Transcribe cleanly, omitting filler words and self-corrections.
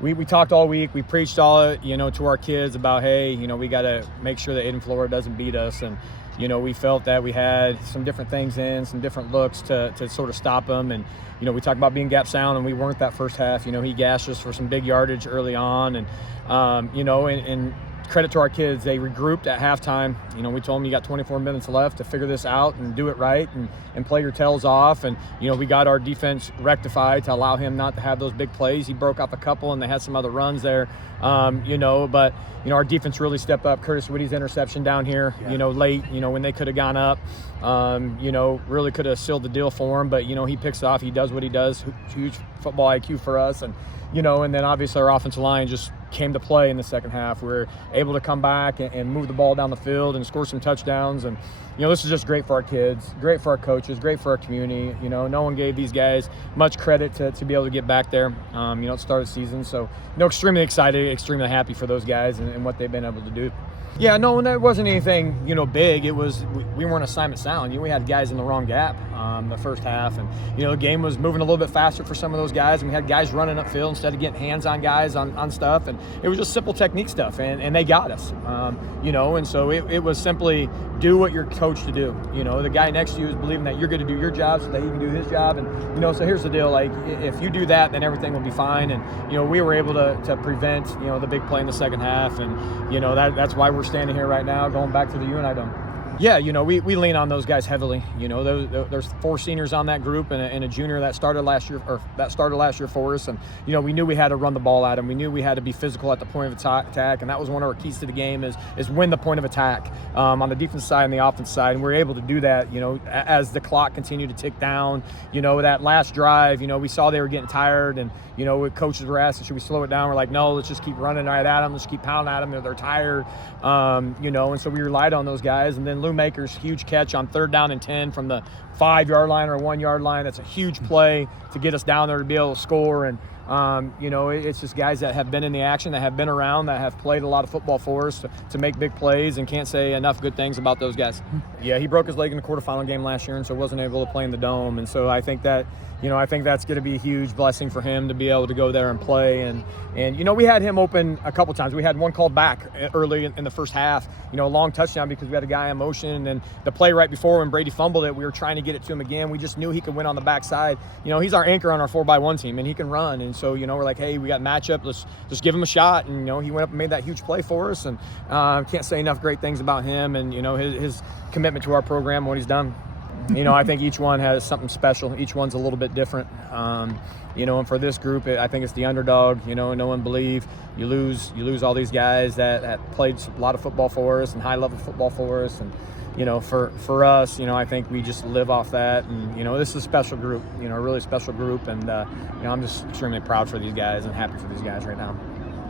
we talked all week. We preached all, to our kids about, hey, we got to make sure that Aiden Flora doesn't beat us. And, we felt that we had some different things some different looks to sort of stop him. And, we talked about being gap sound, and we weren't that first half. He gashed us for some big yardage early on. And, and credit to our kids, they regrouped at halftime. We told them you got 24 minutes left to figure this out and do it right and play your tails off. And, we got our defense rectified to allow him not to have those big plays. He broke off a couple, and they had some other runs there, but, our defense really stepped up. Curtis Whitty's interception down here, late, when they could have gone up, really could have sealed the deal for him. But, he picks off. He does what he does. Huge football IQ for us. And, and then obviously our offensive line just came to play in the second half. We were able to come back and move the ball down the field and score some touchdowns. And, this is just great for our kids, great for our coaches, great for our community. No one gave these guys much credit to be able to get back there, at the start of the season. So, extremely excited, extremely happy for those guys and what they've been able to do. Yeah, no, it wasn't anything, big. It was, we weren't assignment sound. We had guys in the wrong gap the first half. And, the game was moving a little bit faster for some of those guys. And we had guys running upfield instead of getting hands on guys on stuff. And it was just simple technique stuff. And they got us, and so it was simply do what you're coached to do. The guy next to you is believing that you're going to do your job so that he can do his job. And, so here's the deal. Like, if you do that, then everything will be fine. And, we were able to prevent, the big play in the second half. And, that's why we're standing here right now, going back to the UNI-Dome. Yeah, we lean on those guys heavily. There's 4 seniors on that group and a junior that started last year for us. And, we knew we had to run the ball at them. We knew we had to be physical at the point of attack. And that was one of our keys to the game is win the point of attack on the defense side and the offense side. And we were able to do that, as the clock continued to tick down. That last drive, we saw they were getting tired. And, coaches were asking, should we slow it down? We're like, no, let's just keep running right at them. Let's keep pounding at them. They're tired, and so we relied on those guys. And then Lou Maker's huge catch on 3rd down and 10 from the 5-yard line or 1-yard line. That's a huge play to get us down there to be able to score. And, it's just guys that have been in the action, that have been around, that have played a lot of football for us to make big plays, and can't say enough good things about those guys. Yeah, he broke his leg in the quarterfinal game last year, and so wasn't able to play in the Dome. And so I think that, that's going to be a huge blessing for him to be able to go there and play. And we had him open a couple times. We had one called back early in the first half, a long touchdown because we had a guy in motion. And then the play right before when Brady fumbled it, we were trying to get it to him again. We just knew he could win on the backside. He's our anchor on our 4x1 team, and he can run. And so, we're like, hey, we got matchup. Let's just give him a shot. And, he went up and made that huge play for us. And can't say enough great things about him and, his commitment to our program, what he's done. I think each one has something special. Each one's a little bit different. And for this group, I think it's the underdog. No one believe. You lose all these guys that played a lot of football for us and high-level football for us. And, for us, I think we just live off that. And, this is a special group, a really special group. And, I'm just extremely proud for these guys and happy for these guys right now.